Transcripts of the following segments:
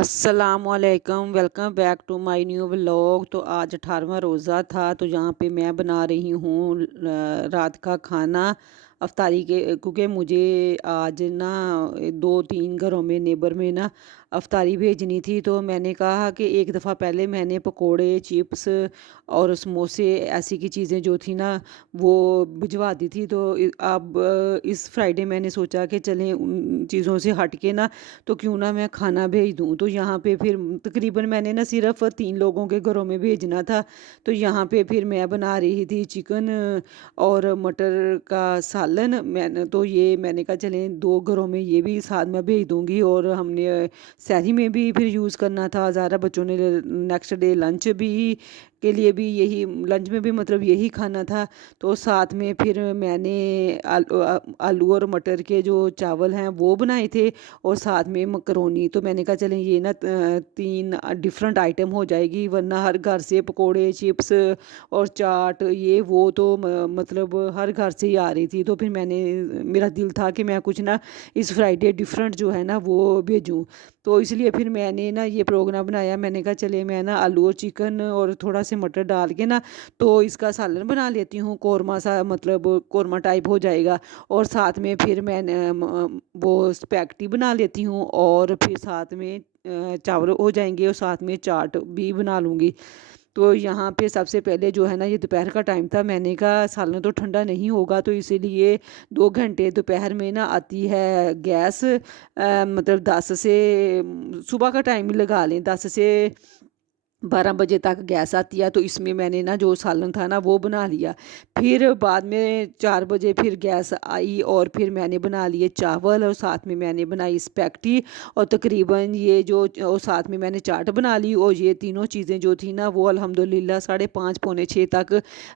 अस्सलामुअलैकुम, welcome back to my new vlog. तो आज 18वां रोज़ा था, तो यहाँ पे मैं बना रही हूँ रात का खाना अफ्तारी के, क्योंकि मुझे आज ना 2-3 घरों में नेबर में ना अफ्तारी भेजनी थी। तो मैंने कहा कि एक दफ़ा पहले मैंने पकोड़े, चिप्स और समोसे ऐसी की चीज़ें जो थी ना वो भिजवा दी थी। तो अब इस फ्राइडे मैंने सोचा कि चलें उन चीज़ों से हट के ना, तो क्यों ना मैं खाना भेज दूँ। तो यहाँ पे फिर तकरीबन मैंने ना सिर्फ़ 3 लोगों के घरों में भेजना था। तो यहाँ पे फिर मैं बना रही थी चिकन और मटर का सालन। मैंने कहा चलें 2 घरों में ये भी साथ में भेज दूँगी, और हमने सहरी में भी फिर यूज़ करना था। ज़ारा बच्चों ने नेक्स्ट डे लंच भी के लिए भी यही, लंच में भी मतलब यही खाना था। तो साथ में फिर मैंने आलू और मटर के जो चावल हैं वो बनाए थे, और साथ में मकरोनी। तो मैंने कहा चलें ये ना 3 डिफरेंट आइटम हो जाएगी, वरना हर घर से पकोड़े, चिप्स और चाट ये वो तो मतलब हर घर से ही आ रही थी। तो फिर मेरा दिल था कि मैं कुछ ना इस फ्राइडे डिफरेंट जो है ना वो भेजूँ। तो इसलिए फिर मैंने ना ये प्रोग्राम बनाया। मैंने कहा चले मैं ना आलू और चिकन और थोड़ा से मटर डाल के ना तो इसका सालन बना लेती हूँ, कौरमा सा, मतलब कौरमा टाइप हो जाएगा। और साथ में फिर मैंने वो स्पैगेटी बना लेती हूँ, और फिर साथ में चावल हो जाएंगे, और साथ में चाट भी बना लूँगी। तो यहाँ पे सबसे पहले जो है ना, ये दोपहर का टाइम था। मैंने कहा सालन तो ठंडा नहीं होगा, तो इसीलिए 2 घंटे दोपहर में ना आती है गैस, मतलब 10 से सुबह का टाइम ही लगा लें, 10 से 12 बजे तक गैस आती है। तो इसमें मैंने ना जो सालन था ना वो बना लिया। फिर बाद में 4 बजे फिर गैस आई, और फिर मैंने बना लिए चावल, और साथ में मैंने बनाई स्पैगेटी, और तकरीबन ये जो और साथ में मैंने चाट बना ली। और ये तीनों चीज़ें जो थी ना वो अल्हम्दुलिल्लाह 5:30 पौने 6 तक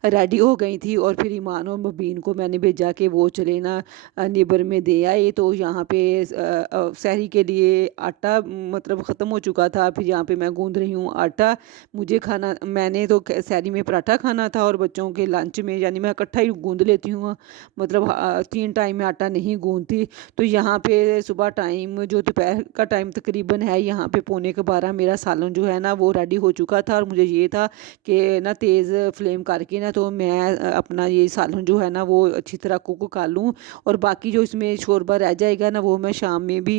रेडी हो गई थी। और फिर ईमान और मुबीन को मैंने भेजा कि वो चले ना नेबर में दे आए। तो यहाँ पे सहरी के लिए आटा मतलब ख़त्म हो चुका था। फिर यहाँ पे मैं गूँध रही हूँ आटा। मुझे खाना, मैंने तो सहरी में पराठा खाना था, और बच्चों के लंच में यानी मैं इकट्ठा ही गूँध लेती हूँ, मतलब 3 टाइम में आटा नहीं गूँधती। तो यहाँ पे सुबह टाइम जो दोपहर का टाइम तकरीबन है, यहाँ पे पौने के 12 मेरा सालन जो है ना वो रेडी हो चुका था। और मुझे ये था कि ना तेज़ फ्लेम करके ना तो मैं अपना ये सालन जो है ना वो अच्छी तरह कुक कर लूँ, और बाकी जो इसमें शोरबा रह जाएगा ना वो मैं शाम में भी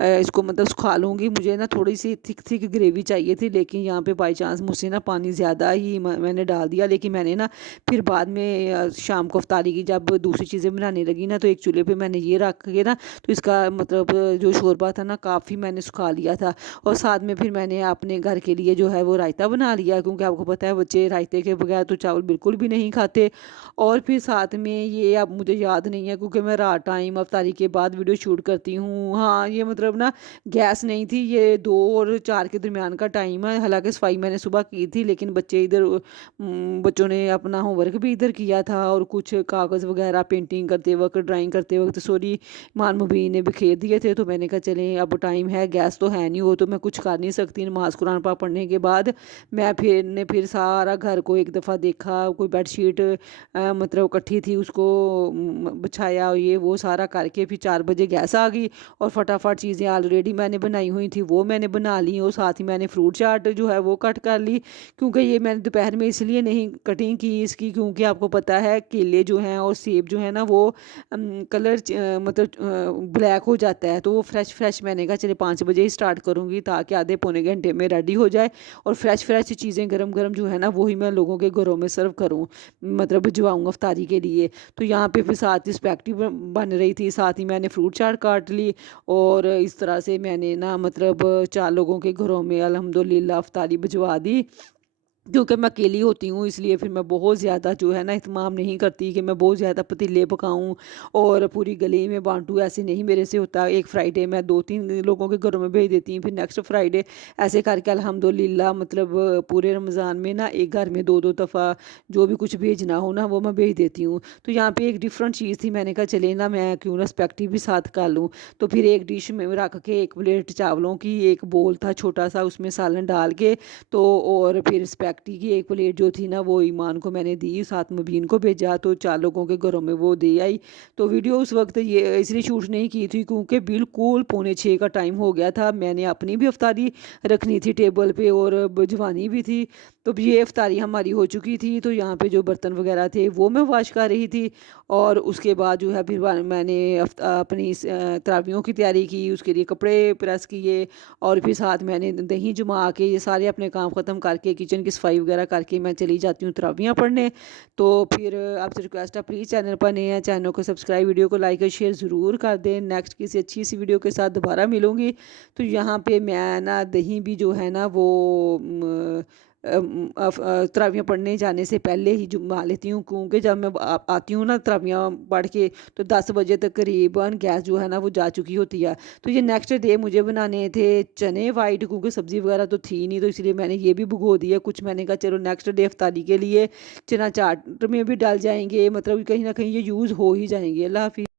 इसको मतलब सुखा लूँगी। मुझे ना थोड़ी सी थिक थिक ग्रेवी चाहिए थी, लेकिन यहाँ पे बाई चांस मुझसे ना पानी ज़्यादा ही मैंने डाल दिया। लेकिन मैंने ना फिर बाद में शाम को अफ्तारी की जब दूसरी चीज़ें बनाने लगी ना, तो एक चूल्हे पे मैंने ये रख के ना तो इसका मतलब जो शोरबा था ना काफ़ी मैंने सुखा लिया था। और साथ में फिर मैंने अपने घर के लिए जो है वो रायता बना लिया, क्योंकि आपको पता है बच्चे रायते के बगैर तो चावल बिल्कुल भी नहीं खाते। और फिर साथ में ये, अब मुझे याद नहीं है क्योंकि मैं रात टाइम अफ्तारी के बाद वीडियो शूट करती हूँ। हाँ, ये मतलब ना गैस नहीं थी, ये 2 और 4 के दरमियान का टाइम है। हालांकि सफाई मैंने सुबह की थी, लेकिन बच्चों ने अपना होमवर्क भी इधर किया था, और कुछ कागज़ वगैरह पेंटिंग करते वक्त, ड्राइंग करते वक्त सॉरी मान मुबीन ने बिखेर दिए थे। तो मैंने कहा चलें अब टाइम है, गैस तो है नहीं, हो तो मैं कुछ कर नहीं सकती। नमाज़ कुरान पाक पढ़ने के बाद मैं फिर सारा घर को एक दफ़ा देखा। कोई बेडशीट मतलब इकट्ठी थी उसको बिछाया, और ये वो सारा करके फिर 4 बजे गैस आ गई, और फटाफट चीज़ें ऑलरेडी मैंने बनाई हुई थी वो मैंने बना ली। और साथ ही मैंने फ्रूट चाट जो है वो कट कर ली, क्योंकि ये मैंने दोपहर में इसलिए नहीं कटिंग की इसकी, क्योंकि आपको पता है केले जो हैं और सेब जो है ना वो कलर मतलब ब्लैक हो जाता है। तो वो फ्रेश फ्रेश मैंने कहा चले 5 बजे ही स्टार्ट करूँगी, ताकि आधे पौने घंटे में रेडी हो जाए, और फ्रेश फ्रेश चीज़ें गरम गरम जो है ना वही मैं लोगों के घरों में सर्व करूँ, मतलब भिजवाऊँ अफ्तारी के लिए। तो यहाँ पे फिर साथ ही स्पैगेटी बन रही थी, साथ ही मैंने फ्रूट चाट काट ली, और इस तरह से मैंने ना मतलब 4 लोगों के घरों में अल्हम्दुलिल्लाह अफ्तारी भिजवा दी। क्योंकि मैं अकेली होती हूँ, इसलिए फिर मैं बहुत ज़्यादा जो है ना इत्माम नहीं करती कि मैं बहुत ज़्यादा पतीले पकाऊँ और पूरी गली में बांटूँ, ऐसे नहीं मेरे से होता। एक फ्राइडे मैं 2-3 लोगों के घरों में भेज देती हूँ, फिर नेक्स्ट फ्राइडे ऐसे करके अल्हम्दुलिल्लाह मतलब पूरे रमज़ान में ना एक घर में 2-2 दफ़ा जो भी कुछ भेजना हो ना वो मैं भेज देती हूँ। तो यहाँ पे एक डिफरेंट चीज़ थी, मैंने कहा चले ना मैं क्यों ना स्पैगेटी भी साथ कर लूँ। तो फिर एक डिश में रख के, एक प्लेट चावलों की, एक बोल था छोटा सा, उसमें सालन डाल के, तो और फिर स्पैगेटी की एक प्लेट जो थी ना वो ईमान को मैंने दी, साथ मुबीन को भेजा, तो 4 लोगों के घरों में वो दे आई। तो वीडियो उस वक्त ये इसलिए शूट नहीं की थी क्योंकि बिल्कुल पौने 6 का टाइम हो गया था। मैंने अपनी भी अफ्तारी रखनी थी टेबल पे और भिजवानी भी थी। तो ये अफ्तारी हमारी हो चुकी थी, तो यहाँ पे जो बर्तन वगैरह थे वो मैं वॉश कर रही थी। और उसके बाद जो है फिर मैंने अपनी तरावियों की तैयारी की, उसके लिए कपड़े प्रेस किए और फिर साथ मैंने दही जमा के ये सारे अपने काम ख़त्म करके किचन की सफाई वगैरह करके मैं चली जाती हूँ तरावियाँ पढ़ने। तो फिर आपसे रिक्वेस्ट है, प्लीज़ चैनल पर नए हैं, चैनल को सब्सक्राइब, वीडियो को लाइक और शेयर ज़रूर कर दें। नेक्स्ट किसी अच्छी सी वीडियो के साथ दोबारा मिलूँगी। तो यहाँ पे मैं ना दही भी जो है ना वो तरावियाँ पढ़ने जाने से पहले ही जुम्मा लेती हूँ, क्योंकि जब मैं आती हूँ ना तरावियाँ पढ़ के तो 10 बजे तकरीबन गैस जो है ना वो जा चुकी होती है। तो ये नेक्स्ट डे मुझे बनाने थे चने वाइट, क्योंकि सब्ज़ी वगैरह तो थी नहीं, तो इसलिए मैंने ये भी भिगो दिया। कुछ मैंने कहा चलो नेक्स्ट डे इफ्तारी के लिए चना चाट में भी डाल जाएंगे, मतलब कहीं ना कहीं ये यूज़ हो ही जाएंगे। अल्लाह हाफिज़।